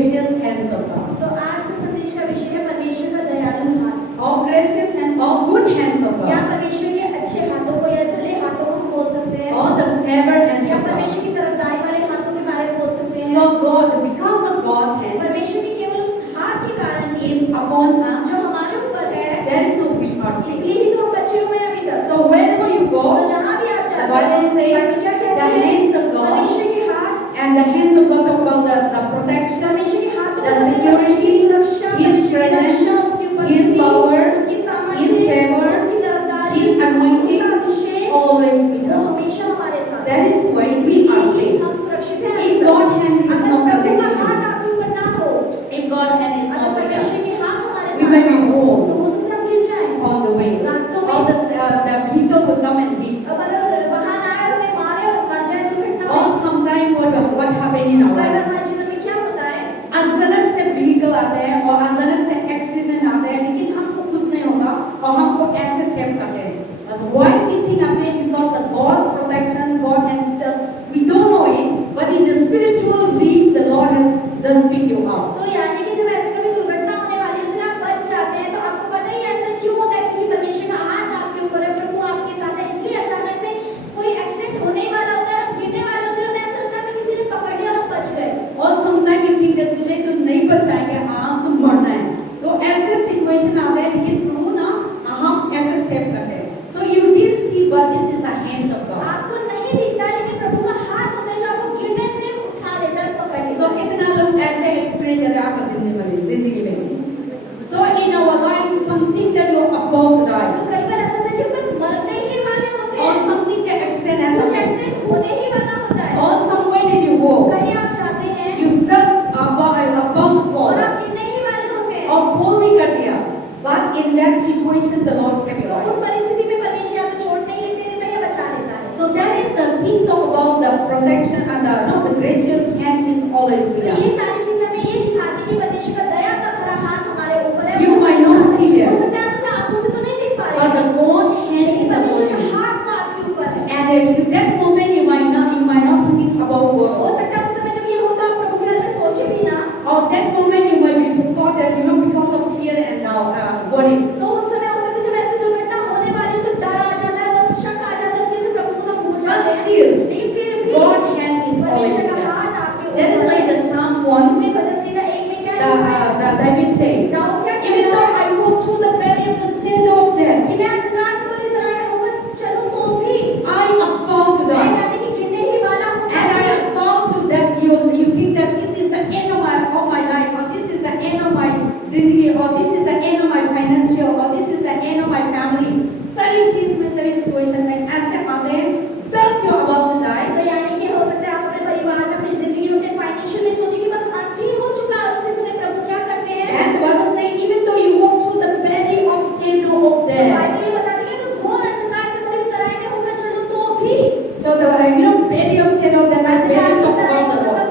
gracious hands of God. तो आज के संदेश का विषय है परमेश्वर का दयालु हाथ। Or gracious and or good hands of या God. परमेश्वर के अच्छे हाथों को या भले हाथों को हम बोल सकते हैं। Or the favor hands या of God. परमेश्वर की तरफदारी वाले हाथों के बारे में बोल सकते हैं। So God, because of God's hands परमेश्वर के केवल उस हाथ के कारण ही is upon us, जो हमारे ऊपर है, that is how we are saved. इसलिए ही तो हम बच्चे हुए हैं अभी तक। So wherever you तो go, जहाँ भी आप the जाते Bible हैं, says बाइबल क्या कहता the है? hands of God परमेश्वर के हाथ, and the hands of God talk about the protection, परमेश्वर के हाथों the का security, सुरक्षा, His presence, His power, उसकी सामर्थ्य, His favor, उसकी तरफदारी, His anointing, उसका अभिषेक, always with वो us. हमेशा हमारे साथ है। That is why we are saved. हम सुरक्षित हैं। If God's hand is अगर not प्रभु का protecting हाथ you, आपके ऊपर ना हो, if God's hand is अगर not with us, परमेश्वर के हाथ हमारे we साथ may ना be हो, wrong तो हो सकता है हम गिर जाएं। on the way. रास्तों में Or the vehicle will come and hit. अगर वाहन आए और हमें मारे और मर जाए, दुर्घटना Or हो। sometimes what happen in our कई बार life? हमारे जीवन में क्या होता है? अचानक से व्हीकल आते हैं और अचानक से एक्सीडेंट आते हैं, लेकिन हमको कुछ नहीं होगा और हमको ऐसे सेव करते हैं. Why this thing happen? Because the God's protection, God has just, we don't know it, but in the spiritual realm, the Lord has just picked you up. तो यानी कि जब ऐसे कभी दुर्घटना होने वाली है तो आप बच जाते हैं, तो आपको पता ही है ऐसा क्यों होता है, क्योंकि परमेश्वर का हाथ आपके ऊपर है, प्रभु आपके साथ है। इसलिए अचानक से कोई एक्सीडेंट होने ही वाला होता है, हम गिरने वाले होते हैं, हमें ऐसा लगता है हमें किसी ने पकड़ लिया और हम बच गए। और sometimes you think that today तो नहीं बच जाएंगे, आज तो मरना है, तो ऐसे सिचुएशन आते हैं, लेकिन प्रभु ना हम ऐसे सेव करते हैं. So you didn't see, but this is the hands of God. आपको नहीं दिखता, लेकिन प्रभु का हाथ होता है जो आपको गिरने से उठा लेता है, पकड़ लेता So है। कितना लोग ऐसे एक्सपीरियंस करते हैं आपका जिंदगी में. So in our life, something that you're about to die, तो कई बार ऐसा होता है जब बस मरने ही वाले होते or हैं, something that accident has कुछ happened, एक्सीडेंट होने ही वाला होता है, or somewhere that you go, कहीं आप जाते हैं you just about to fall, और आप गिरने ही वाले होते हैं। or fall भी कर दिया, but in that situation the Lord saved your तो उस life. परिस्थिति में परमेश्वर या तो चोट नहीं लगने देता या बचा लेता है। So that is the thing talk about the protection and the gracious hand is always with तो ये us. सारी चीजें हमें ये दिखाती कि परमेश्वर का दया का भरा हाथ हमारे ऊपर है। You might not see हो that, सकता है आप उसे आंखों से तो नहीं देख पा रहे but हैं, the God hand लेकिन is परमेश्वर upon का you. हाथ तो आपके ऊपर है। And in that moment you might not thinking about हो God. सकता है उस समय जब ये होगा आप प्रभु के बारे में सोचे भी ना, Or that moment you might be forgotten, because of fear and worry. तो उस समय हो सकता है जब ऐसी दुर्घटना होने वाली हो तो डर आ जाता है और शक आ जाता है, इसलिए से प्रभु को तो हम भूल जाते हैं। still, लेकिन फिर भी God hand is always परमेश्वर with का us. हाथ आपके That is ऊपर why है। the Psalm 1, इसलिए भजन संहिता 1 में क्या लिखा है? the David said, दाऊद क्या even कहता though है? I walk through the valley of the shadow of death, कि मैं अंधकार से भरी तराई में ऊपर चलूं तो भी I am bound to मैं die. यानी कि गिरने ही वाला हूं। And I am bound to that. You think that this is the end of my life, or this is the end of my zindagi, or this is the end of my financial, or this is the end of my family. सारी चीज में, सारी सिचुएशन में ऐसे आते हैं, just you're about to die. तो यानी कि हो सकता है आप अपने परिवार में, अपनी जिंदगी में, अपने फाइनेंशियल में सोचे कि बस अंत ही हो चुका है, उसी समय प्रभु क्या करते हैं? And the Bible says, even though you walk through the valley of shadow of तो death. बाइबल ये बताती है कि घोर अंधकार से भरी तराई में होकर चलूं तो भी So the valley of shadow of death, that valley talk about the road,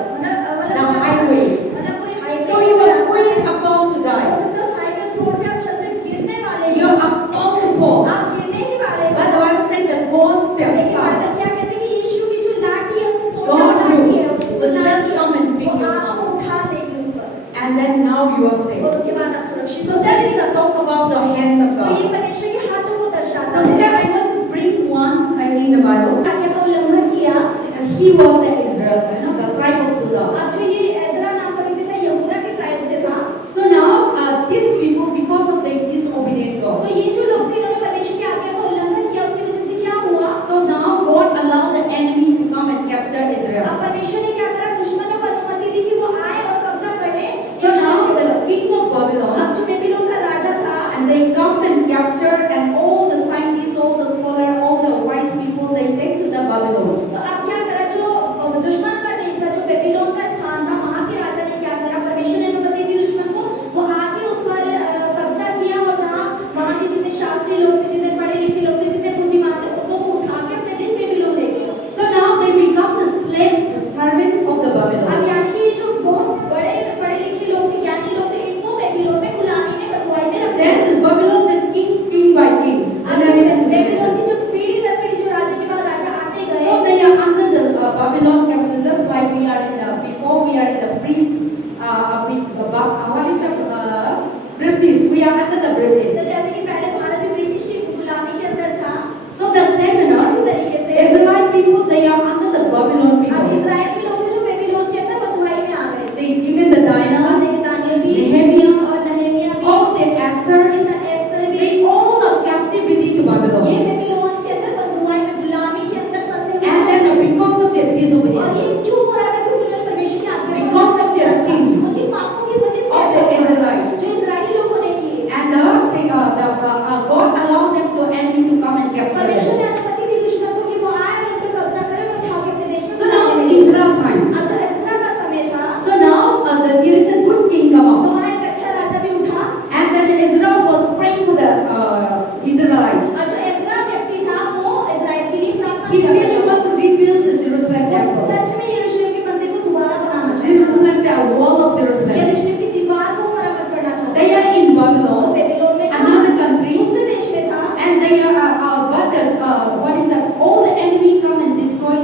the highway. मतलब कोई highway So you are going about to हो die. सकता है उस हाईवे उस रोड पे आप चलते हुए गिरने वाले हैं। You're about to fall. आप गिरने ही वाले हैं। But the Bible says that God steps लेकिन up. बाइबल क्या कहते हैं कि यीशु की जो लाठी है, उसकी सोने God लाठी है, will उसकी जो just लाठी come and pick है you वो up. आपको उठा लेगी ऊपर, And then now you are और saved. उसके बाद आप सुरक्षित So that is the talk about the hands of तो ये God. परमेश्वर के हाथों को दर्शाता So है। then I want to bring one in the Bible. आज्ञा का उल्लंघन किया। He was the Israel, the tribe of Judah. अब जो ये एजरा नाम का व्यक्ति था, यहूदा के ट्राइब से था। So now these people, because of their disobedient तो God, ये जो लोग थे, इन्होंने परमेश्वर की आज्ञा का उल्लंघन किया, उसकी वजह से क्या हुआ? so now God allowed the enemy to come and capture अब Israel. परमेश्वर ने क्या करा? दुश्मनों को अनुमति दी कि वो आए और कब्जा कर ले। So now the king of Babylon, अब जो बेबीलोन का राजा था, and they come and the तो British. जैसे कि पहले भारत भी ब्रिटिश की गुलामी के अंदर था, So the same manner, इसी तरीके से Israelite people, they are under the Babylon अब people. इजराइल के लोग थे जो बेबीलोन के अंदर बंधुआई में आ गए। See, even the अब Daniel, देखिए दानियल भी Nehemiah, और नहमिया भी all the Esther, एस्तर भी they all are captivity to ये Babylon. बेबीलोन के अंदर बंधुआई में गुलामी के अंदर फंसे हुए And then थे। because of their और disobedience, ये क्यों हो रहा था? क्योंकि उन्होंने परमेश्वर की आज्ञा because of their sins, उनके पापों की वजह से of ऐसा the हुआ, Israelites. जो इजरायली लोगों ने किए। and God allowed them to enemy to come and capture परमेश्वर ने them. अनुमति दी दुश्मन को कि वो आए और उन पर कब्जा करे और उठा के अपने देश में So बनाए now हुए। Israel time. अब जब इस्रा का समय था, So now there is a good king come तो out. वहाँ एक अच्छा राजा भी उठा। And then Israel was praying for the Israelites. और जो इस्रा व्यक्ति था, वो इजराइल के लिए प्रार्थना He कर really रहा था। wanted to rebuild the Jerusalem वो temple. सच में यरूशलेम के मंदिर को दोबारा बनाना चाहता था। Jerusalem, the wall of Jerusalem. यरूशलेम की दीवार को मरम्मत करना चाहता They था। are in वो Babylon, बेबीलोन में था, another country, दूसरे देश में था। and they are what is that? All the enemy come and destroy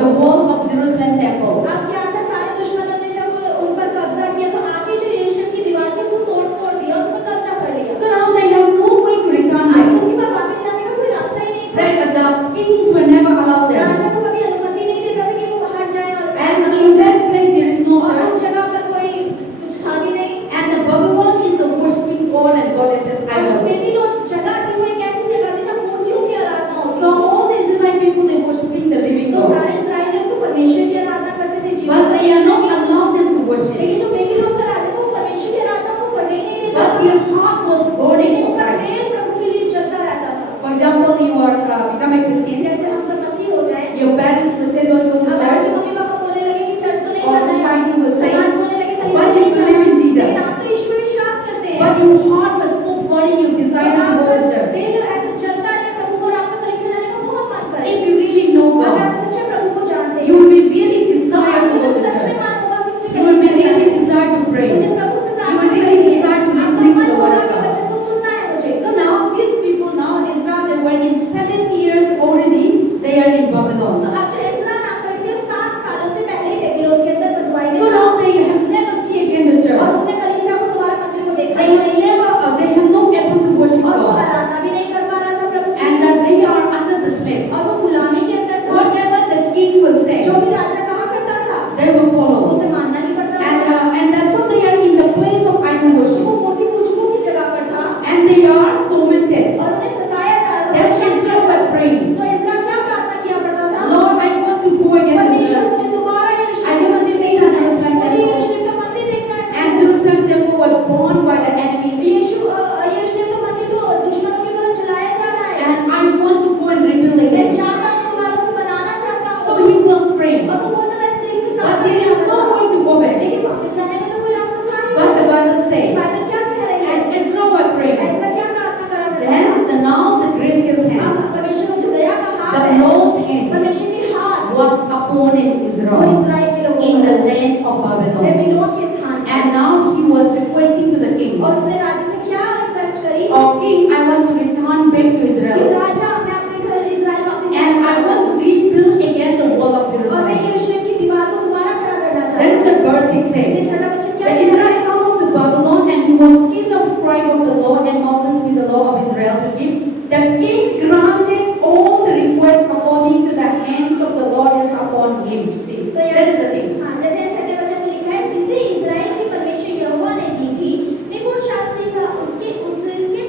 the wall of Jerusalem temple. अब क्या था? सारे दुश्मनों ने जब उन पर कब्जा किया तो आके जो यरूशलेम की दीवार थी उसको तोड़ फोड़ दिया, उस पर कब्जा कर लिया। So now they have no way to return अब back. उनके पास वापस जाने का कोई रास्ता ही नहीं था। The kings were never allowed them. राजा को कभी अनुमति नहीं देता था कि वो बाहर जाए और And in that place there is no और उस church. जगह पर कोई कुछ था भी नहीं। And the Babylon is the worshiping God and goddesses और जो idol. बेबीलोन जगह थी वो एक ऐसी जगह थी जहाँ मूर्तियों की आराधना होती So थी। all the Israelite people they worshiping the living तो God. सारे इस्राएली लोग तो परमेश्वर की आराधना करते थे, जीवित But they are not परमेश्वर की। allowed them to worship. लेकिन जो बेबीलोन का राजा था वो परमेश्वर की आराधना को करने ही नहीं देता But था। their heart was burning लेकिन for उनका Christ. दिल प्रभु के लिए जलता रहता था। For example, you are become a Christian. जैसे हम सब मसीह हो जाए, Your parents will say don't go to अब आपके church. मम्मी पापा बोलने लगे कि चर्च तो नहीं Or जाना है, society will say, समाज बोलने लगे कलीसिया but नहीं you जाना believe in है, Jesus. लेकिन आप तो यीशु में विश्वास करते हैं। But your heart was so burning, you decided to go to church. दिल ऐसे जलता है प्रभु को और आपका कलीसिया जाने का बहुत मन करे। If you really know अगर God, आप सच में प्रभु को जानते you हैं, will be really desire to go to सच में church. मन होगा कि मुझे You will be कलीसिया really जाना है। desire to pray. मुझे प्रभु से You प्रार्थना will really करनी है। desire to आपका listening to मन the word होगा of कि God. वचन को सुनना है मुझे। So now these people now Israel they were in 7 years already they are in तो Babylon. अब जो इस्रा नाम का व्यक्ति है, 7 सालों से पहले बेबीलोन के अंदर बंधुआई में So था। now they have never seen again the और church. उसने कलीसिया को दोबारा मंदिर को देखा They ही have नहीं never they have not able to worship और वो God. आराधना भी नहीं कर पा रहा था प्रभु की। And that they are under the slave. और वो गुलामी के अंदर था। Whatever the king will say, जो भी राजा कहा करता था they will follow. उसे मानना ही पड़ता था। And that's so they are in the place of idol वो worship. मूर्ति पूजकों की जगह पर था And they are tormented. और उन्हें सताया जा रहा था। Then Israel were praying, तो इस्रा क्या प्रार्थना किया करता था? Lord, I want to go again to परमेश्वर Israel. मुझे दोबारा I यरूशलेम want to मंदिर see देखना the है। Jerusalem मुझे temple. यरूशलेम का मंदिर देखना है। And Jerusalem temple was burned by the enemy. यरूशलेम का मंदिर तो दुश्मनों की तरह चलाया जा रहा है। And I want to go and rebuild मैं again. चाहता हूँ दोबारा उसे बनाना चाहता हूँ। So he was praying. और वो बहुत ज़्यादा इस तरीके से But प्रार्थना there किया is no करता था। way to go back. लेकिन वापस जाने का तो कोई रास्ता था ही But the नहीं। Bible says, बाइबल क्या कह रही है? and Israel were praying. इस्रा क्या प्रार्थना करा करता था? Then now the gracious अब hands, परमेश्वर का जो दया का हाथ the है, Lord's hand परमेश्वर की हाथ was upon in और Israel इस्राएल के लोगों in the पर land of Babylon. बेबीलोन के स्थान पर। And now he was requesting to the king, और उसने राजा से क्या रिक्वेस्ट करी oh king, I want to return back to कि Israel. राजा मैं अपने घर इस्राएल वापस जाना And I चाहता want हूँ to rebuild again the wall of और मैं Jerusalem. यरूशलेम की दीवार को दोबारा खड़ा करना चाहता Then हूँ। the verse 6 ये says, छठा वचन क्या the कहता है? Israel come up to Babylon, and he was king of scribe of the law, and Moses with the law of Israel he gave. The king granted all the requests according to the hands of the Lord is upon him. See, तो that is the thing. हाँ, जैसे यहाँ छठे वचन में लिखा है, जिसे इस्राएल के परमेश्वर यहोवा ने दी थी, निपुण शास्त्री था, उसके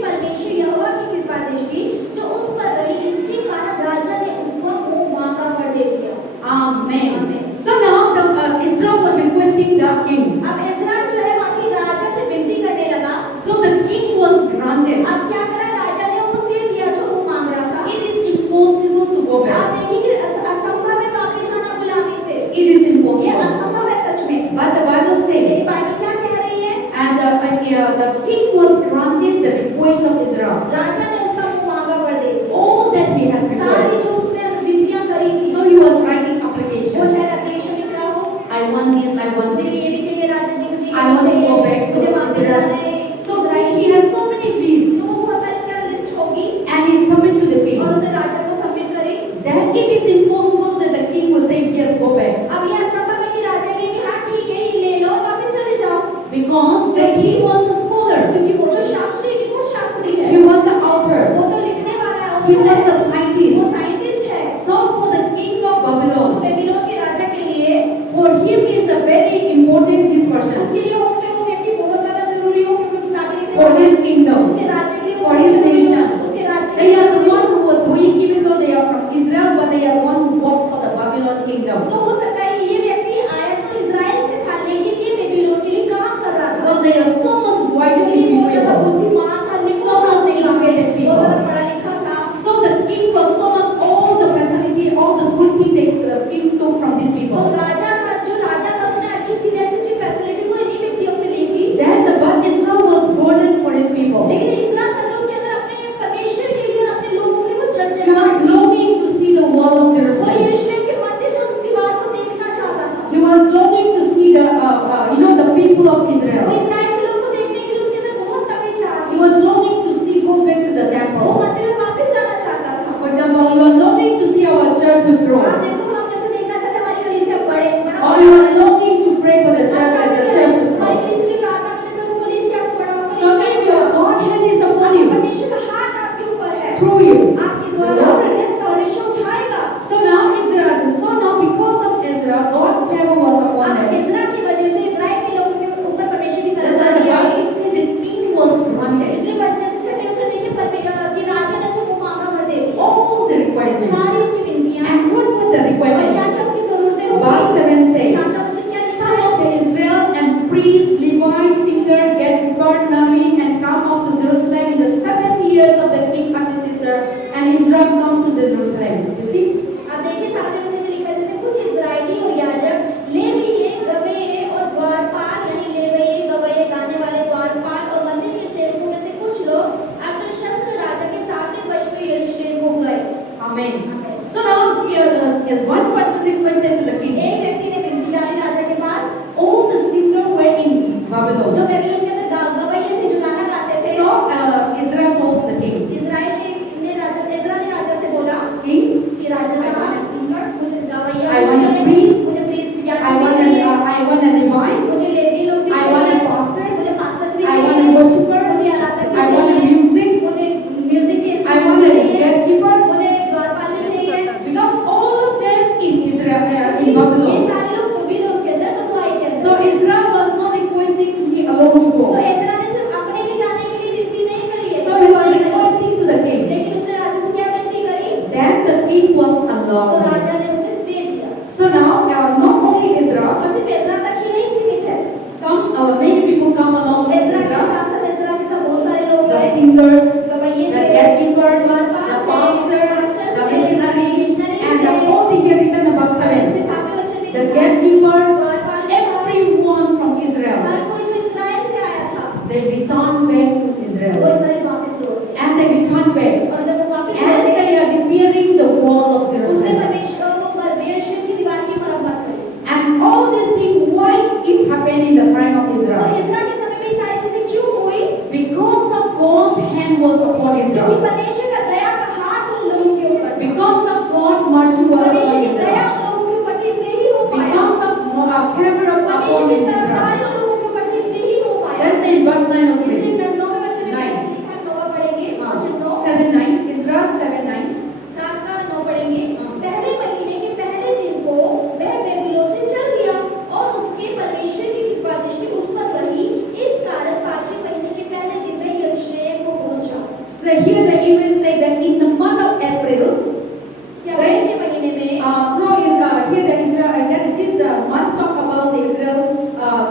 परमेश्वर यहोवा की कृपा दृष्टि जो उस पर रही, इसके कारण राजा ने उसको मुंह मांगा वर दे दिया। Amen. Amen. So now the Israel was requesting the king. अब इस्राएल जो है वहाँ की राजा से विनती करने लगा। So the king was granted. अब क्या करा? राजा ने वो दे दिया जो वो मांग रहा था। It is impossible to go आप back. देखिए असंभव है वापस आना गुलामी से। It is ये impossible. असंभव है सच में। But the Bible लेकिन says, बाइबल क्या कह रही है? and the king was granted the request of Israel. राजा ने उसका मुंह मांगा वर दे दिया। All that he has सारी requested. जो उसने विनतियां करी थी, So he was writing वो application. शायद एप्लीकेशन लिख रहा हो, I want this, I want मुझे this. ये भी चाहिए राजा जी, मुझे ये I भी want to चाहिए, go back to मुझे वापस Israel. जाना है। So he has so many lists, तो वो बहुत सारी उसका लिस्ट होगी and he submit to the और king. उसने राजा को सबमिट करी। Then it is impossible that the king will say yes, go back, अब यह असंभव है कि राजा कहे कि हाँ ठीक है, ये ले लो और वापस चले जाओ, because he was a scholar. क्योंकि वो तो Shastri God knowing and come up to Jerusalem in the 7 years of the king Artaxerxes, and Israel come to Jerusalem. You see? आप देखिए 7वें वचन में लिखा है जैसे कुछ इजरायली और याजक लेवीय गवैये और द्वारपाल यानी लेवीय गवैये गाने वाले द्वारपाल और मंदिर के सेवकों में से कुछ लोग अरतशस्त्र राजा के 7वें वर्ष में यरूशलेम को गए। Amen. So now here one person requested to the king. एक व्यक्ति ने विनती डाली राजा के पास। All the singers were in Babylon. जो बेबीलोन के अंदर गवैये थे जो गाना गाते थे। So Israel told the king. Israel ने राजा से बोला King, कि राजा I want a साहब singer. मुझे गवैया I want a priest. मुझे प्रीस्ट I याजक want चाहिए। a divine. मुझे लेवी लोग भी I want चाहिए। a pastor. मुझे पास्टर्स भी I want चाहिए। a worshiper. मुझे आराधक भी I want a चाहिए। music. मुझे म्यूजिक के I want a चाहिए। gatekeeper. मुझे द्वारपाल भी चाहिए। Because all of them in Israel, in ये Babylon. सारे लोग बेबीलोन के अंदर कथुआई के अंदर। So Israel was not requesting he alone to तो go. इज़राइल ने सिर्फ अपने ही जाने के लिए विनती नहीं करी है। So he was requesting to the king. लेकिन उसने राजा से क्या विनती करी? Then the king was तो allowed. राजा ने उसे दे दिया। So now not only Israel, और सिर्फ इज़राइल तक ही नहीं सीमित है। many people come along with Israel के Israel. साथ-साथ इज़राइल के साथ बहुत सारे लोग The गए। singers, गवैये the थे, gatekeepers, द्वारपाल the थे, pastors, pastors the थे, missionaries, missionaries and थे। all the here written about जैसे 7. 7वें वचन में The लिखा है, gatekeepers, द्वारपाल के साथ everyone from Israel, हर कोई जो इज़राइल से आया था, they returned back to वो Israel. इज़राइल वापस लौट गए। And they returned back. और जब वो वापस And लौटे, they are repairing the wall of उसने Jerusalem. परमेश्वर को यरूशलेम की दीवार की मरम्मत करी। And all these things, why it happened in the time of और Israel? इज़राइल के समय में ये सारी चीजें क्यों हुई? Because of God's hand was upon क्योंकि Israel. परमेश्वर का दया का हाथ उन लोगों के ऊपर था। Because of God's mercy was परमेश्वर upon की दया Israel. उन लोगों के ऊपर थी इसलिए ही हो पाया। Because of favor of परमेश्वर upon की Israel. तरफदारी उन लोगों के ऊपर थी इसलिए ही हो पाया। That's in verse 9 of इसलिए Scripture. 9वें वचन में Nine. लिखा है, 9वां पढ़ेंगे, वचन 9, 7:9. Israel 7:9. 7 का 9 पढ़ेंगे। पहले महीने के पहले दिन को वह बेबीलोन से चल दिया और उसके परमेश्वर की कृपा दृष्टि उस पर रही। इस कारण 5वें महीने के पहले दिन में यरूशलेम को पहुंचा। So here the English say that in the month of April, क्या पहले महीने में here the Israel that this month talk about the Israel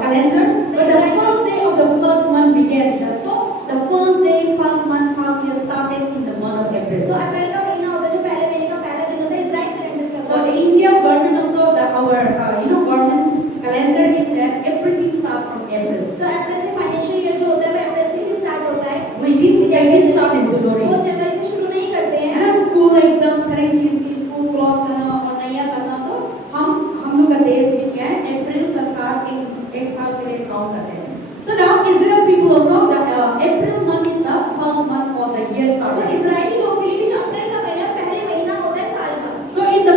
calendar, but the first day of the first month began. So the first day, first month, first year started in the month of तो April. अप्रैल का महीना होता है जो पहले महीने का पहला दिन होता है इज़राइल कैलेंडर के So according. India government also our government calendar is that everything start from April. तो अप्रैल से फाइनेंशियल ईयर जो होता है वो अप्रैल से ही स्टार्ट होता है। They didn't start in वो January. जनवरी से शुरू नहीं करते हैं। है ना, स्कूल एग्जाम सारी चीज भी स्कूल क्लोज करना और नया करना, तो हम लोग का देश में क्या है, अप्रैल का साल एक साल के लिए काउंट करते हैं. So now Israel people also the April month is the first month for the year तो started. इज़राइली लोग के लिए भी जो अप्रैल का महीना पहले महीना होता है साल का। So in the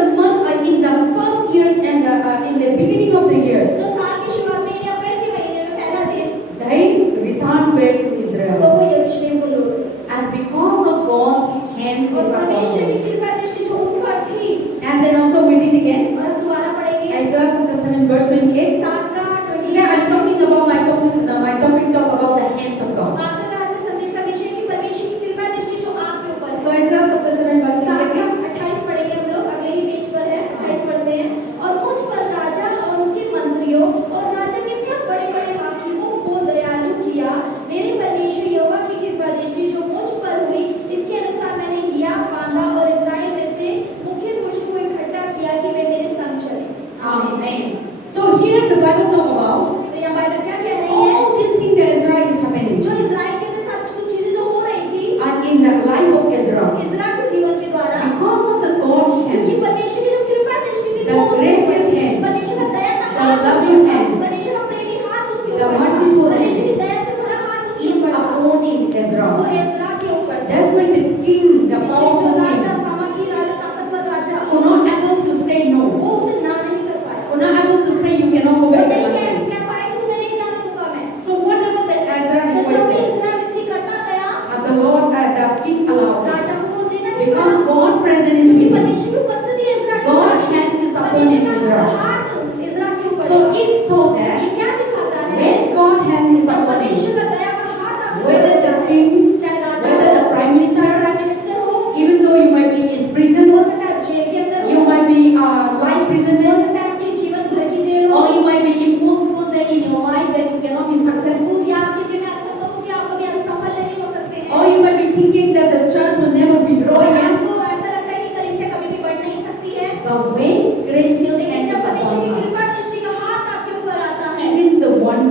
first years and in the beginning of the years, तो साल की शुरुआत में यानी अप्रैल के महीने में पहला दिन they returned back to तो Israel. वो यरूशलेम को लौट गए। And because of God's hand और is upon परमेश्वर की them. कृपा दृष्टि जो उन पर थी। And then also we did again, और हम दोबारा पढ़ेंगे Isaiah chapter 7 verse 28. 7 का Today I'm talking about my topic talk about the hands of God. Pastor का आज का संदेश का विषय है कि परमेश्वर की कृपा दृष्टि जो आपके ऊपर है। So Isaiah chapter 7 verse 7 का 28. 28 पढ़ेंगे हम लोग, अगले ही पेज पर है, 28 पढ़ते हैं। और मुझ पर राजा और उसके मंत्रियों और राजा के सब बड़े-बड़े हाकिमों को दयालु किया। मेरे परमेश्वर यहोवा की कृपा दृष्टि जो मुझ पर हुई, इसके अनुसार मैंने हिया बांधा और इज़राइल में से मुख्य पुरुषों को इकट्ठा किया कि वे मेरे संग चलें। Amen. So here the Bible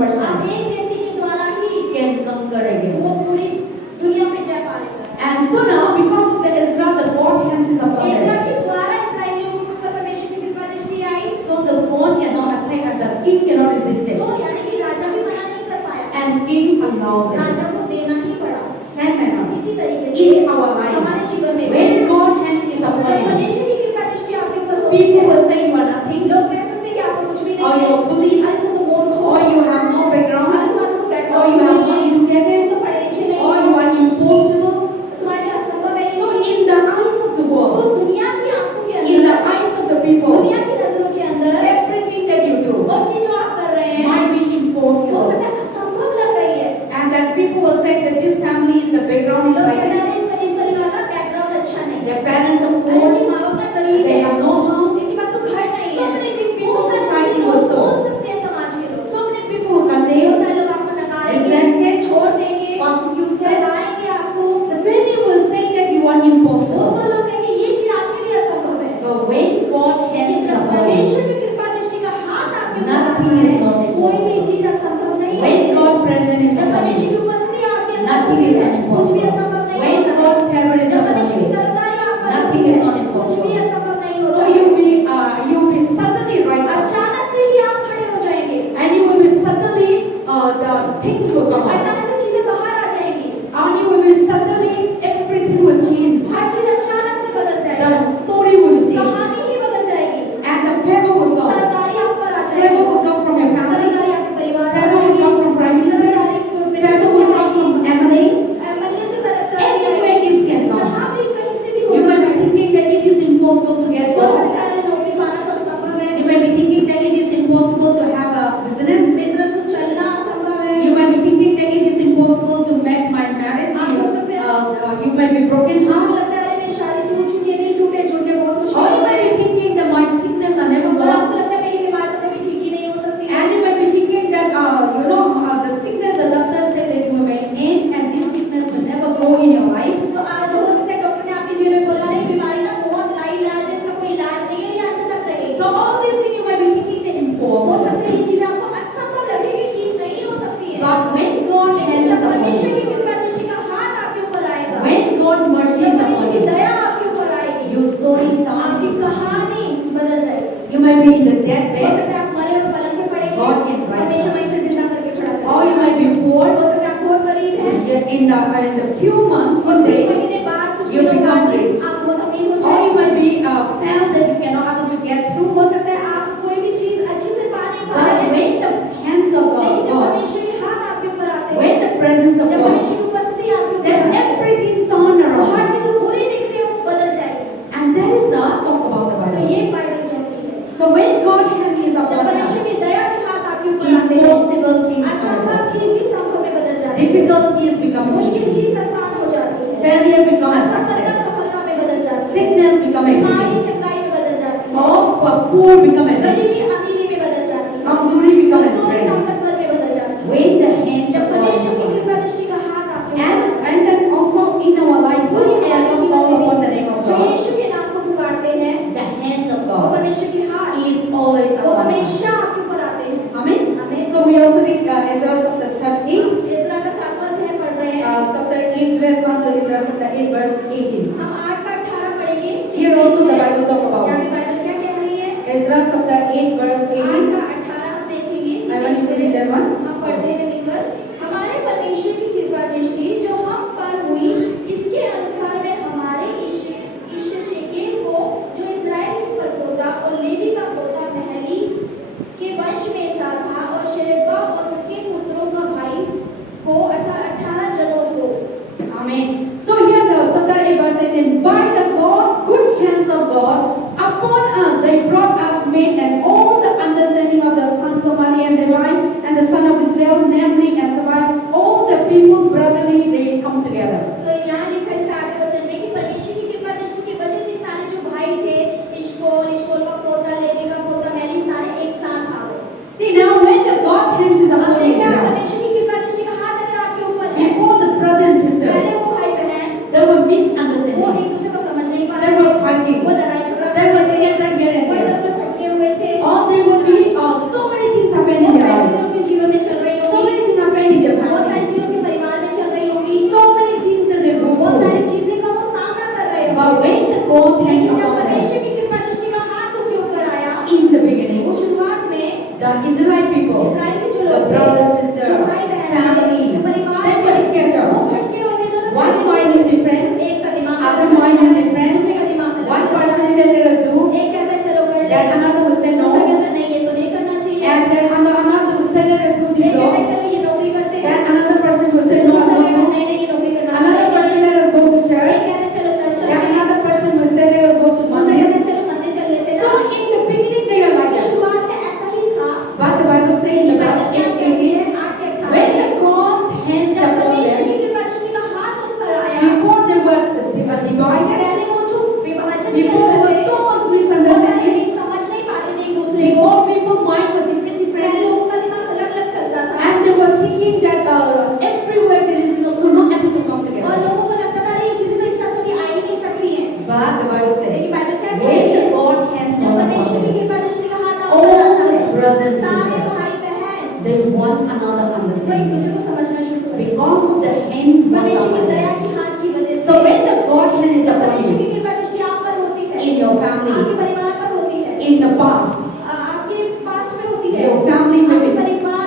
person आप एक व्यक्ति के द्वारा ही can conquer again. वो पूरी दुनिया में जय पा लेगा। And so now, because of the Ezra, the God hands is upon इस्राएल them. के द्वारा इस्राएलियों के ऊपर परमेश्वर की कृपा दृष्टि आई। So the God cannot say, and the king cannot resist तो it. यानी कि राजा भी मना नहीं कर पाया, And king allowed them. राजा को देना ही पड़ा। Same manner. इसी तरीके से In our life, हमारे जीवन में when God hand is upon जब you, परमेश्वर की कृपा दृष्टि आपके ऊपर होती people है, will say you are nothing, लोग कह सकते हैं कि आप तो कुछ भी or नहीं you are है, foolish, अरे तुम तो मूर्ख हो, or you have no अरे background, तुम्हारा तो or बैकग्राउंड you are नहीं not है, तुम educated, तो पढ़े लिखे नहीं or हो, you are impossible. तुम्हारे लिए असंभव है ये So चीज। in the eyes of the तो world, दुनिया की आंखों के in the अंदर, eyes of the people, दुनिया की नजरों के अंदर everything that you do वो चीज जो आप कर रहे हैं might be हो impossible. सकता है असंभव लग रही है। And that people will say that this family is the background is लोग like कहते this. हैं इस परिवार का बैकग्राउंड अच्छा नहीं है, Their parents are अरे poor. इसके माँ बाप ना गरीब They है, have no house. इसके पास तो घर नहीं So है। many things people बहुत सारी society चीजें will लोग say. बोल सकते हैं समाज के लोग, So many people will बहुत condemn, सारे लोग आपको नकारेंगे, resented, छोड़ देंगे, persecuted. सताएंगे आपको। The many will say that you are बहुत impossible. से लोग कहेंगे ये चीज आपके लिए असंभव है। But when God लेकिन hands जब upon you, परमेश्वर की कृपा दृष्टि का हाथ आपके ऊपर Nothing आता है, is not कोई भी impossible. चीज असंभव नहीं है। when God present is जब upon परमेश्वर you, की उपस्थिति आपके अंदर nothing होती is है, not कुछ भी impossible. असंभव नहीं When होता है। God favor is जब upon परमेश्वर की you, तरफदारी आप पर nothing होती is है, not कुछ impossible. भी असंभव नहीं So होता है। you'll be suddenly rise up, अचानक से ही आप खड़े हो जाएंगे, and you will be suddenly the things will come out, अचानक से चीजें बाहर आ जाएंगी, and you will be suddenly everything will change. हर चीज अचानक से बदल जाएगी, The story will be changed, कहानी ही बदल जाएगी, and the favor will come. तरफदारी आप पर आ Favor जाएगी, will come from your family. तरफदारी आपके परिवार पर Favor will आएगी, come from Prime Minister. तरफदारी Favor will come from MLA. MLA से तरफदारी Anywhere आएगी, it can come. जहाँ भी कहीं से भी हो You might सकता be है। thinking that it is impossible to get हो job. सकता है नौकरी पाना तो असंभव है, You might be thinking that it is impossible to have a business. Business चलना असंभव है, You might be thinking that it is impossible to make my marriage. आप सोच सकते हैं। You might be broken आपको heart. लगता है अरे मेरी शादी टूट चुकी है, दिल टूटे, जुड़ने बहुत मुश्किल Or you होता might है, be thinking that my sickness are never और आपको gone. लगता है मेरी बीमारी तो कभी ठीक ही नहीं हो सकती है। And you might be thinking that the sickness the doctor say that you may end and this sickness will never go in your life. तो आज हो सकता है डॉक्टर ने आपके जीवन में बोला अरे बीमारी ना बहुत लाइलाज है, इसका कोई इलाज नहीं है, ये अंत तक रहेगी। So all these things you might be thinking that हो impossible. सकता है ये चीजें आपको असंभव लगेगी, ठीक नहीं हो सकती है, But when God लेकिन hands जब upon परमेश्वर you, की कृपा दृष्टि का हाथ आपके ऊपर आएगा, when God mercy जब is परमेश्वर upon की you, दया आपके ऊपर आएगी, your story आपकी turns. कहानी बदल जाएगी। You might be in the dead हो bed, सकता है आप मरे हुए पलंग पे पड़े God हैं, can rise परमेश्वर up. वहीं से जिंदा करके खड़ा Or you करेगा। might be poor. हो सकता है आप बहुत गरीब हैं, In the few months, और few कुछ days, महीने बाद, कुछ you दिनों become बाद rich. आप बहुत अमीर हो or you जाएंगे। might be felt that you cannot able to get through. हो सकता है आप कोई भी चीज अच्छे से पा नहीं पा But रहे हैं, when the hands of लेकिन जब God, परमेश्वर के हाथ आपके ऊपर आते हैं, when the presence of जब God, परमेश्वर की उपस्थिति आपके ऊपर then आती है, everything turn तो हर around. चीज जो बुरी दिख रही है वो बदल जाएगी। And that is the talk about the तो Bible. ये बाइबल कहती है, So when God hand is जब upon परमेश्वर us, की दया के हाथ आपके ऊपर आते हैं, impossible things असंभव come. चीज भी संभव में बदल जाती है, Difficulties become मुश्किल easy. चीज आसान हो जाती है, Failure become a असफलता success. सफलता में बदल जाती है, Sickness become a बीमारी healing. चंगाई में बदल जाती है, Or poor become a rich. गरीबी अमीरी में बदल जाती है, Kamzori become a कमजोरी strength. ताकतवर में बदल जाती है। When the hands जब of God परमेश्वर की upon us. कृपा दृष्टि का हाथ आपके ऊपर And, आता है, and then also in our life, वो ये हमारे whoever जीवन call में upon the name of जो God, यीशु के नाम को पुकारते हैं, the hands of वो God परमेश्वर के हाथ is always वो upon us. हमेशा आपके ऊपर आते हैं। Amen. Amen. So we also read Ezra chapter 8. इज़रा का 7वां अध्याय पढ़ रहे हैं। Chapter 8, let's go to Ezra chapter 8, verse 18. हम 8 का 18 पढ़ेंगे। Here also the Bible talk यहाँ about. भी बाइबल क्या कह रही है? Ezra chapter 8, verse 8 18. का 18 हम देखेंगे। I want you to read that one. हम पढ़ते हैं मिलकर। हमारे परमेश्वर की कृपा दृष्टि जो हम पर हुई, इसके अनुसार वे हमारे इश्शेकेल को, जो इस्राएल के परपोता और लेवी का पोता महली के वंश में सा था, और शेरेबा और उसके पुत्रों का भाई को, अर्थात 18 जनों को। Amen. So here the chapter 8, verse 18. By the good hands of God upon us, they brought us men and all the understanding of the sons of Mali and Levi and the son of Israel, namely and Sabai, all the people brotherly, they come together. तो यहाँ लिखा है 8वें वचन में कि परमेश्वर की कृपा दृष्टि की वजह से सारे जो भाई थे, इश्कोल का पोता, लेवी का पोता, मैली, सारे एक साथ आ गए। See now when the God's hands is अब upon देखिए us, Israel people, इजराइल के जो the लोग थे, brother, sister, जो भाई बहन थे, family, जो परिवार they थे, were scattered. वो भटके हुए थे, दोनों One फैले mind is different, हुए। एक का दिमाग other अलग mind चलता is है, different. दूसरे का दिमाग अलग One चलता person है। said let us do, एक कहता है चलो कर ले, then another will say दूसरा no, कहता है नहीं ये तो नहीं करना चाहिए, and then another will say let us do एक this कहता है job, चलो ये नौकरी करते हैं, then another person will say फिर no, दूसरा no, कहता है no, नहीं नहीं ये नौकरी करना another चाहिए, person let us go to एक church, कहता है चलो चर्च then चलते हैं, another person will say let us go to दूसरा कहता Monday. है चलो मंदिर चल लेते हैं So ना। in the beginning they are like तो that. शुरुआत में ऐसा ही था, But the Bible says in the Bible verse क्या कहती 8:18, है 8 के when 18 the God's hands जब upon परमेश्वर की them, कृपा दृष्टि का हाथ उन पर आया, before they were divided, पहले वो जो विभाजन before there was so much misunderstanding, समझ नहीं पाते थे एक दूसरे को, before people's mind was पहले different, लोगों का दिमाग अलग अलग चलता था, and they were thinking that everywhere there is not able to come और together. लोगों को लगता था ये चीजें तो एक साथ कभी आ ही नहीं सकती हैं। But the Bible says, लेकिन बाइबल क्या when कहती the है, God hands जब was परमेश्वर upon की them, कृपा दृष्टि का हाथ आप all पर the आता है, brothers and सारे sisters, भाई बहन they one another वो एक understanding दूसरे को समझना शुरू कर दिया। because of the hands was परमेश्वर की upon दया them. की हाथ की वजह So से when the God hand is जब upon परमेश्वर की you कृपा दृष्टि आप पर होती है, in your आपके family, परिवार पर होती है, in the past, आपके पास्ट में होती है, your family may आपके be परिवार